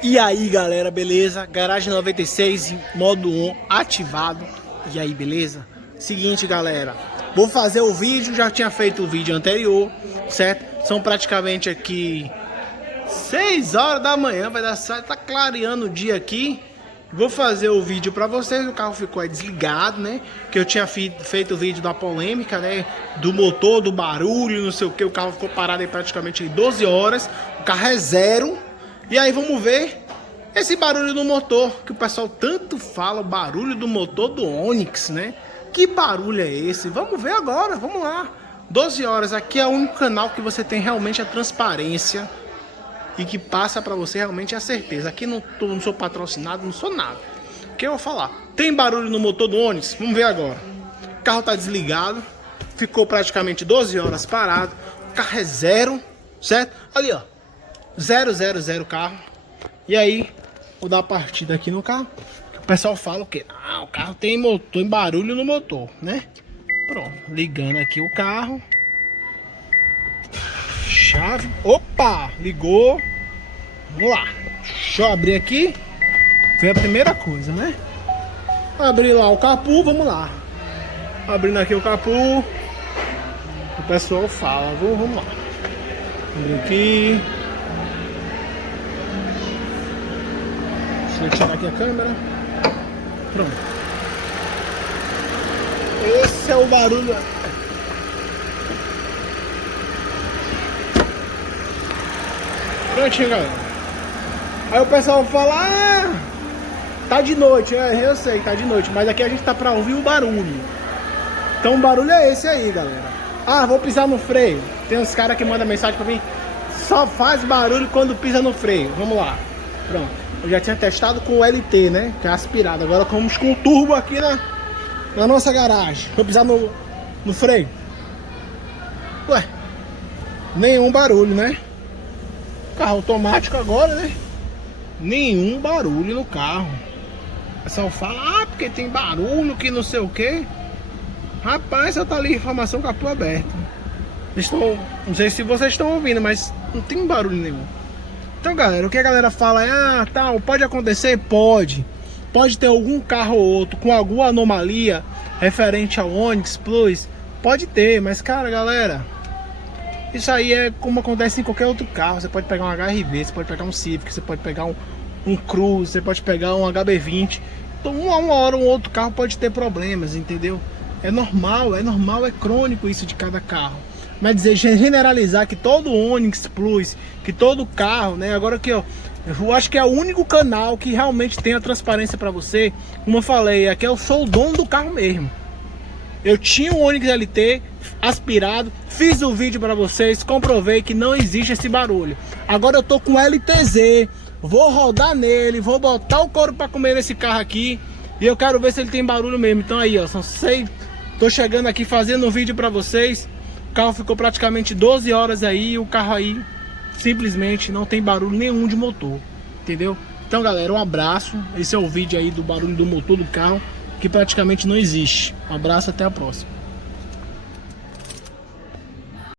E aí galera, beleza? Garagem 96 em modo on ativado. E aí, beleza? Seguinte galera, vou fazer o vídeo, já tinha feito o vídeo anterior, certo? São praticamente aqui 6 horas da manhã, vai dar certo, tá clareando o dia aqui. Vou fazer o vídeo pra vocês, o carro ficou aí desligado, né? Que eu tinha feito o vídeo da polêmica, né? Do motor, do barulho, não sei o que. O carro ficou parado aí praticamente 12 horas. O carro é zero. E aí vamos ver esse barulho do motor, que o pessoal tanto fala, o barulho do motor do Onix, né? Que barulho é esse? Vamos ver agora, vamos lá. 12 horas, aqui é o único canal que você tem realmente a transparência e que passa pra você realmente a certeza. Aqui não sou patrocinado, não sou nada. O que eu vou falar? Tem barulho no motor do Onix? Vamos ver agora. O carro tá desligado, ficou praticamente 12 horas parado. O carro é zero, certo? Ali ó, 000 carro. E aí, vou dar uma partida aqui no carro. O pessoal fala o quê? Ah, o carro tem motor, tem barulho no motor, né? Pronto, ligando aqui o carro. Chave. Opa, ligou. Vamos lá. Deixa eu abrir aqui. Foi a primeira coisa, né? Abrir lá o capô, vamos lá. Abrindo aqui o capô. O pessoal fala, vamos lá. Abrir aqui. Deixa eu tirar aqui a câmera. Pronto. Esse é o barulho. Prontinho, galera. Aí o pessoal fala, ah, tá de noite. Eu sei, tá de noite, mas aqui a gente tá pra ouvir o barulho. Então o barulho é esse aí, galera. Ah, vou pisar no freio. Tem uns caras que mandam mensagem pra mim, só faz barulho quando pisa no freio. Vamos lá. Pronto. Eu já tinha testado com o LT, né? Que é aspirado. Agora vamos com o turbo aqui na nossa garagem. Vou pisar no freio. Ué, nenhum barulho, né? Carro automático agora, né? Nenhum barulho no carro. O pessoal fala, ah, porque tem barulho, que não sei o que. Rapaz, só tá ali informação capô aberto. Não sei se vocês estão ouvindo, mas não tem barulho nenhum. Então galera, o que a galera fala é, ah, tal, pode acontecer? Pode. Pode ter algum carro ou outro com alguma anomalia referente ao Onix Plus. Pode ter, mas cara, galera, isso aí é como acontece em qualquer outro carro. Você pode pegar um HRV, você pode pegar um Civic, você pode pegar um Cruze, você pode pegar um HB20. Então uma hora um outro carro pode ter problemas, entendeu? É normal, é crônico isso de cada carro. Mas dizer, generalizar que todo Onix Plus, que todo carro, né? Agora aqui, ó, eu acho que é o único canal que realmente tem a transparência pra você. Como eu falei, aqui eu sou o dono do carro mesmo. Eu tinha um Onix LT aspirado, fiz o vídeo pra vocês, comprovei que não existe esse barulho. Agora eu tô com o LTZ, vou rodar nele, vou botar o couro pra comer nesse carro aqui. E eu quero ver se ele tem barulho mesmo. Então aí, ó, são 6. Tô chegando aqui fazendo um vídeo pra vocês. O carro ficou praticamente 12 horas aí e o carro aí simplesmente não tem barulho nenhum de motor, entendeu? Então galera, um abraço. Esse é o vídeo aí do barulho do motor do carro, que praticamente não existe. Um abraço, até a próxima.